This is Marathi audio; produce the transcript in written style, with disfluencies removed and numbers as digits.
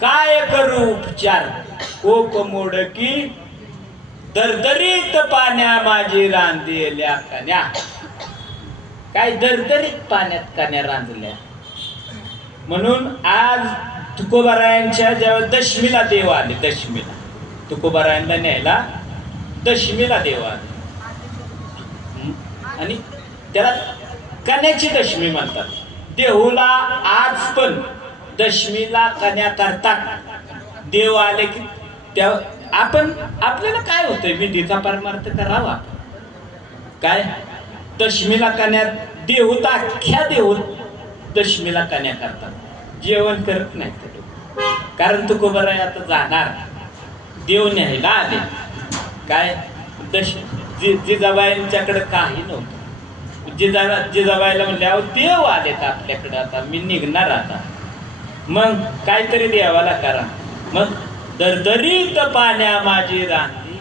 काय करू उपचार कोप मोडकी दरदरीत पाण्या माझी रांधलेल्या कन्या. काय दरदरीत पाण्यात कन्या रांधल्या. म्हणून आज तुकोबारायांच्या जेव्हा दशमीला देव आले, दशमीला तुकोबारायांना न्यायला दशमीला देव आले आणि त्याला कन्याची दशमी म्हणतात. देहूला आज पण दशमीला कन्या करतात. देव आले की त्या आपण आपल्याला काय होतंय विधीचा परमार्थ करावा. काय दशमीला कन्या देहूत अख्ख्या देहूत दशमीला कन्या करतात. जेवण करत नाही कारण तुकोबाराय आता जाणार देव न्यायला आले. काय जिजाबाईंच्याकडे काही नव्हतं. जिजाबाईला म्हणले अहो देव आलेत आपल्याकडे आता मी निघणार आता. मग काहीतरी देवाला करा. मग दरदरीत पाण्या माझी रांधी